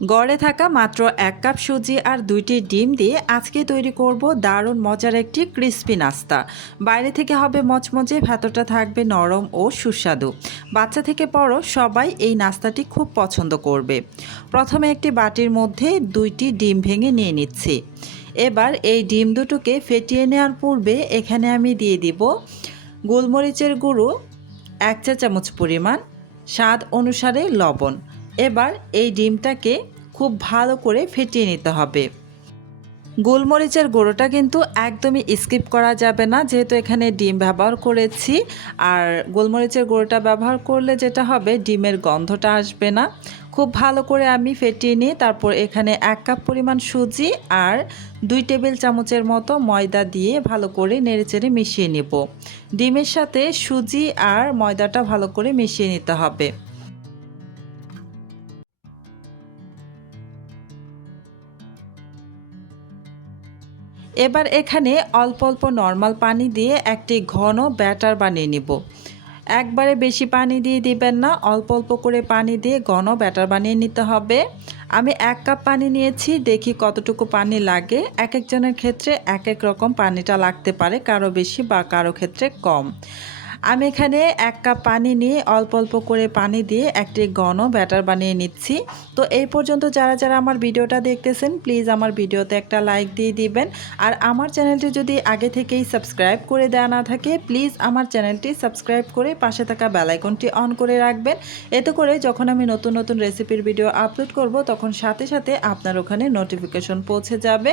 গড়ে থাকা মাত্র ১ কাপ সুজি আর ২টি ডিম দিয়ে আজকে তৈরি করব দারুণ মজার একটি ক্রিস্পি নাস্তা। বাইরে থেকে হবে মচমচে, ভেতরটা থাকবে নরম ও সুস্বাদু। বাচ্চা থেকে বড় সবাই এই নাস্তাটি খুব পছন্দ করবে। প্রথমে একটি বাটির মধ্যে ২টি ডিম ভেঙে নিয়ে নিচ্ছি। এবার এই ডিম দুটোকে ফেটিয়ে নেওয়ার পূর্বে এখানে আমি দিয়ে দিব গোলমরিচের গুঁড়ো ১ চা চামচ পরিমাণ, স্বাদ অনুসারে লবণ। এবার এই ডিমটাকে খুব ভালো করে ফেটিয়ে নিতে হবে। গোলমরিচের গুঁড়োটা কিন্তু একদমই স্কিপ করা যাবে না, যেহেতু এখানে ডিম ব্যবহার করেছি। আর গোলমরিচের গুঁড়োটা ব্যবহার করলে যেটা হবে, ডিমের গন্ধটা আসবে না। খুব ভালো করে আমি ফেটিয়ে নিই। তারপর এখানে ১ কাপ পরিমাণ সুজি আর ২ টেবিল চামচের মতো ময়দা দিয়ে ভালো করে নেড়েচেড়ে মিশিয়ে নেব। ডিমের সাথে সুজি আর ময়দাটা ভালো করে মিশিয়ে নিতে হবে। এবার এখানে অল্প অল্প নর্মাল পানি দিয়ে একটি ঘন ব্যাটার বানিয়ে নিব। একবারে বেশি পানি দিয়ে দিবেন না, অল্প অল্প করে পানি দিয়ে ঘন ব্যাটার বানিয়ে নিতে হবে। আমি ১ কাপ পানি নিয়েছি, দেখি কতটুকু পানি লাগে। এক একজনের ক্ষেত্রে এক এক রকম পানিটা লাগতে পারে, কারো বেশি বা কারো ক্ষেত্রে কম। আমি এখানে ১ কাপ পানি নিয়ে অল্প অল্প করে পানি দিয়ে একটি ঘন ব্যাটার বানিয়ে নিচ্ছি। তো এই পর্যন্ত যারা যারা আমার ভিডিওটা দেখতেছেন, প্লিজ আমার ভিডিওতে একটা লাইক দিয়ে দিবেন। আর আমার চ্যানেলটি যদি আগে থেকেই সাবস্ক্রাইব করে দেওয়া না থাকে, প্লিজ আমার চ্যানেলটি সাবস্ক্রাইব করে পাশে থাকা বেল আইকনটি অন করে রাখবেন। এতে করে যখন আমি নতুন নতুন রেসিপির ভিডিও আপলোড করব, তখন সাথে সাথে আপনার ওখানে নোটিফিকেশন পৌঁছে যাবে।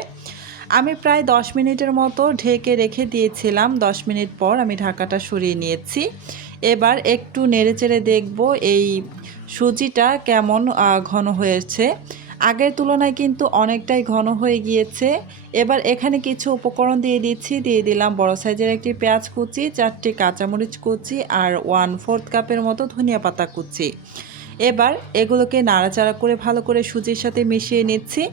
আমি প্রায় ১০ মিনিটের মতো ঢেকে রেখে দিয়েছিলাম। ১০ মিনিট পর আমি ঢাকাটা সরিয়ে নিয়েছি। এবার একটু নেড়েচেড়ে দেখব এই সুজিটা কেমন ঘন হয়েছে। আগের তুলনায় কিন্তু অনেকটাই ঘন হয়ে গিয়েছে। এবার এখানে কিছু উপকরণ দিয়ে দিচ্ছি। দিয়ে দিলাম বড় সাইজের একটি পেঁয়াজ কুচি, ৪টি কাঁচামরিচ কুচি আর 1/4 কাপের মতো ধনিয়া পাতা কুচি। এবার এগুলোকে নাড়াচাড়া করে ভালো করে সুজির সাথে মিশিয়ে নিচ্ছি।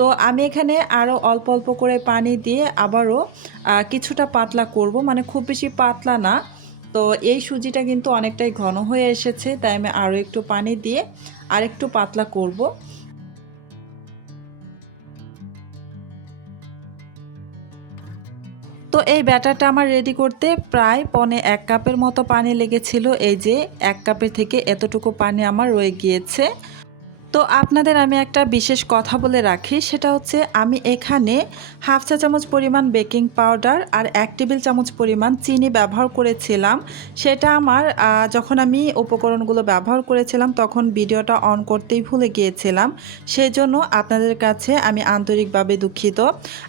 তো আমি এখানে আরও অল্প অল্প করে পানি দিয়ে আবারও কিছুটা পাতলা করব, মানে খুব বেশি পাতলা না। তো এই সুজিটা কিন্তু অনেকটাই ঘন হয়ে এসেছে, তাই আমি আরও একটু পানি দিয়ে আরেকটু পাতলা করব। তো এই ব্যাটারটা আমার রেডি করতে প্রায় ১ কাপের মতো পানি লেগেছিল। এই যে ১ কাপের থেকে এতটুকু পানি আমার রয়ে গিয়েছে। তো আপনাদের আমি একটা বিশেষ কথা বলে রাখি, সেটা হচ্ছে আমি এখানে 1/2 চা চামচ পরিমাণ বেকিং পাউডার আর ১ টেবিল চামচ পরিমাণ চিনি ব্যবহার করেছিলাম। সেটা আমার যখন আমি উপকরণগুলো ব্যবহার করেছিলাম, তখন ভিডিওটা অন করতেই ভুলে গিয়েছিলাম। সেজন্য আপনাদের কাছে আমি আন্তরিকভাবে দুঃখিত।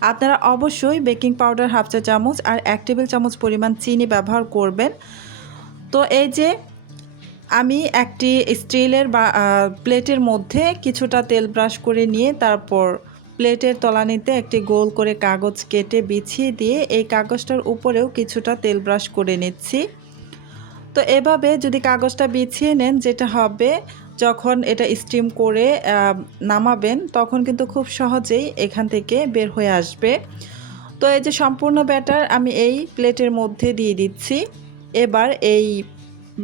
আপনারা অবশ্যই বেকিং পাউডার 1/2 চা চামচ আর ১ টেবিল চামচ পরিমাণ চিনি ব্যবহার করবেন। তো এই যে আমি একটি স্টিলের বা প্লেটের মধ্যে কিছুটা তেল ব্রাশ করে নিয়ে, তারপর প্লেটের তলানিতে একটি গোল করে কাগজ কেটে বিছিয়ে দিয়ে এই কাগজটার উপরেও কিছুটা তেল ব্রাশ করে নিচ্ছি। তো এভাবে যদি কাগজটা বিছিয়ে নেন, যেটা হবে, যখন এটা স্টিম করে নামাবেন, তখন কিন্তু খুব সহজেই এখান থেকে বের হয়ে আসবে। তো এই যে সম্পূর্ণ ব্যাটার আমি এই প্লেটের মধ্যে দিয়ে দিচ্ছি। এবার এই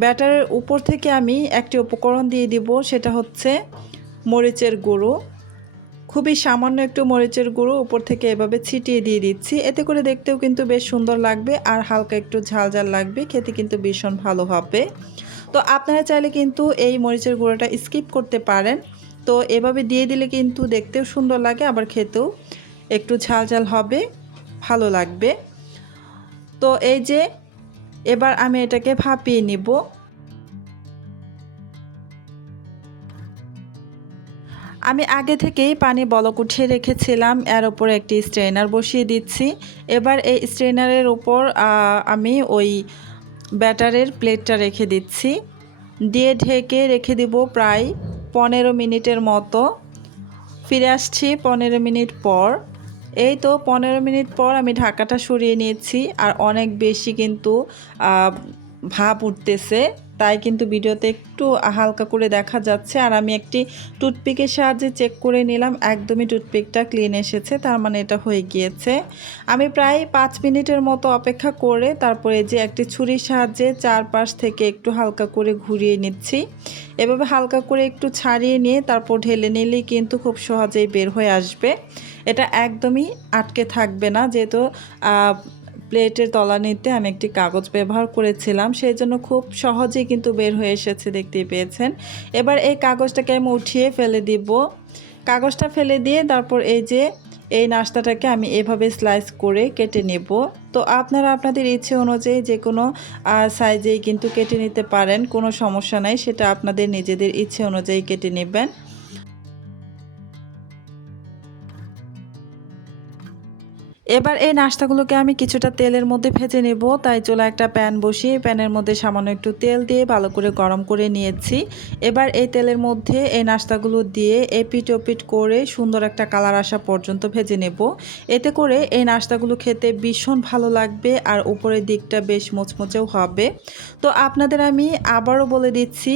ব্যাটারের উপর থেকে আমি একটি উপকরণ দিয়ে দিব, সেটা হচ্ছে মরিচের গুঁড়ো। খুবই সামান্য একটু মরিচের গুঁড়ো উপর থেকে এভাবে ছিটিয়ে দিয়ে দিচ্ছি। এতে করে দেখতেও কিন্তু বেশ সুন্দর লাগবে আর হালকা একটু ঝাল ঝাল লাগবে, খেতে কিন্তু ভীষণ ভালো হবে। তো আপনারা চাইলে কিন্তু এই মরিচের গুঁড়োটা স্কিপ করতে পারেন। তো এভাবে দিয়ে দিলে কিন্তু দেখতেও সুন্দর লাগে, আবার খেতেও একটু ঝাল ঝাল হবে, ভালো লাগবে। তো এই যে এবার আমি এটাকে ভাপিয়ে নিব। আমি আগে থেকেই পানি বলক উঠিয়ে রেখেছিলাম, এর উপরে একটি স্ট্রেনার বসিয়ে দিচ্ছি। এবার এই স্ট্রেনারের উপর আমি ওই ব্যাটারের প্লেটটা রেখে দিচ্ছি, দিয়ে ঢেকে রেখে দিব প্রায় ১৫ মিনিটের মতো। ফিরে আসছি ১৫ মিনিট পর। এই তো ১৫ মিনিট পর আমি ঢাকাটা সরিয়ে নিয়েছি, আর অনেক বেশি কিন্তু ভাপ উঠতেছে, তাই কিন্তু ভিডিওতে একটু হালকা করে দেখা যাচ্ছে। আর আমি একটি টুথপিকের সাহায্যে চেক করে নিলাম, একদমই টুথপিকটা ক্লিন এসেছে, তার মানে এটা হয়ে গিয়েছে। আমি প্রায় 5 মিনিটের মতো অপেক্ষা করে তারপরে যে একটি ছুরির সাহায্যে চারপাশ থেকে একটু হালকা করে ঘুরিয়ে নিচ্ছি। এভাবে হালকা করে একটু ছাড়িয়ে নিয়ে তারপর ঢেলে নিলেই কিন্তু খুব সহজেই বের হয়ে আসবে। এটা একদমই আটকে থাকবে না, যেহেতু প্লেটের তলানিতে আমি একটি কাগজ ব্যবহার করেছিলাম, সেই জন্য খুব সহজেই কিন্তু বের হয়ে এসেছে, দেখতেই পেয়েছেন। এবার এই কাগজটাকে আমি উঠিয়ে ফেলে দিব। কাগজটা ফেলে দিয়ে তারপর এই নাস্তাটাকে আমি এভাবে স্লাইস করে কেটে নেব। তো আপনারা আপনাদের ইচ্ছে অনুযায়ী যে কোনো সাইজেই কিন্তু কেটে নিতে পারেন, কোনো সমস্যা নাই, সেটা আপনাদের নিজেদের ইচ্ছে অনুযায়ী কেটে নেবেন। এবার এই নাস্তাগুলোকে আমি কিছুটা তেলের মধ্যে ভেজে নেব, তাই চুলায় একটা প্যান বসিয়ে প্যানের মধ্যে সামান্য একটু তেল দিয়ে ভালো করে গরম করে নিয়েছি। এবার এই তেলের মধ্যে এই নাস্তাগুলো দিয়ে এপিট ওপিট করে সুন্দর একটা কালার আসা পর্যন্ত ভেজে নেব। এতে করে এই নাস্তাগুলো খেতে ভীষণ ভালো লাগবে আর উপরের দিকটা বেশ মুচমুচেও হবে। তো আপনাদের আমি আবারও বলে দিচ্ছি,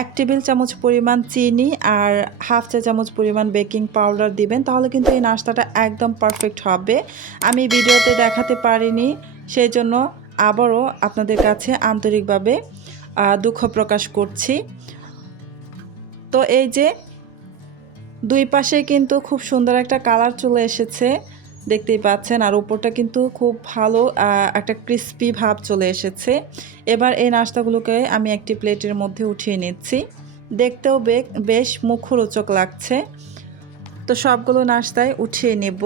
1 টেবিল চামচ পরিমাণ চিনি আর হাফ চা চামচ পরিমাণ বেকিং পাউডার দিবেন, তাহলে কিন্তু এই নাস্তাটা একদম পারফেক্ট হবে। আমি ভিডিওতে দেখাতে পারিনি, সেই জন্য আবারও আপনাদের কাছে আন্তরিকভাবে দুঃখ প্রকাশ করছি। তো এই যে দুই পাশে কিন্তু খুব সুন্দর একটা কালার চলে এসেছে, দেখতেই পাচ্ছেন, আর উপরটা কিন্তু খুব ভালো একটা ক্রিস্পি ভাব চলে এসেছে। এবার এই নাস্তাগুলোকে আমি একটি প্লেটের মধ্যে উঠিয়ে নিচ্ছি। দেখতেও বেশ মুখরোচক লাগছে। তো সবগুলো নাস্তায় উঠিয়ে নেব।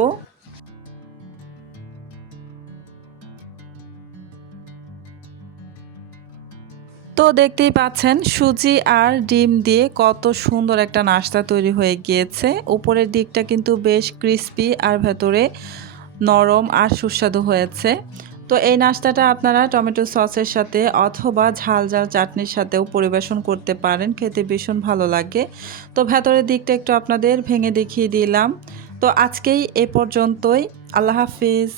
তো দেখতেই পাচ্ছেন সুজি আর ডিম দিয়ে কত সুন্দর একটা নাস্তা তৈরি হয়ে গিয়েছে। উপরের দিকটা কিন্তু বেশ ক্রিস্পি আর ভেতরে নরম আর সুস্বাদু হয়েছে। তো এই নাস্তাটা আপনারা টমেটো সসের সাথে অথবা ঝাল ঝাল চাটনির সাথেও পরিবেশন করতে পারেন, খেতে ভীষণ ভালো লাগে। তো ভেতরের দিকটা একটু আপনাদের ভেঙে দেখিয়ে দিলাম। তো আজকেই এ পর্যন্তই। আল্লাহ হাফিজ।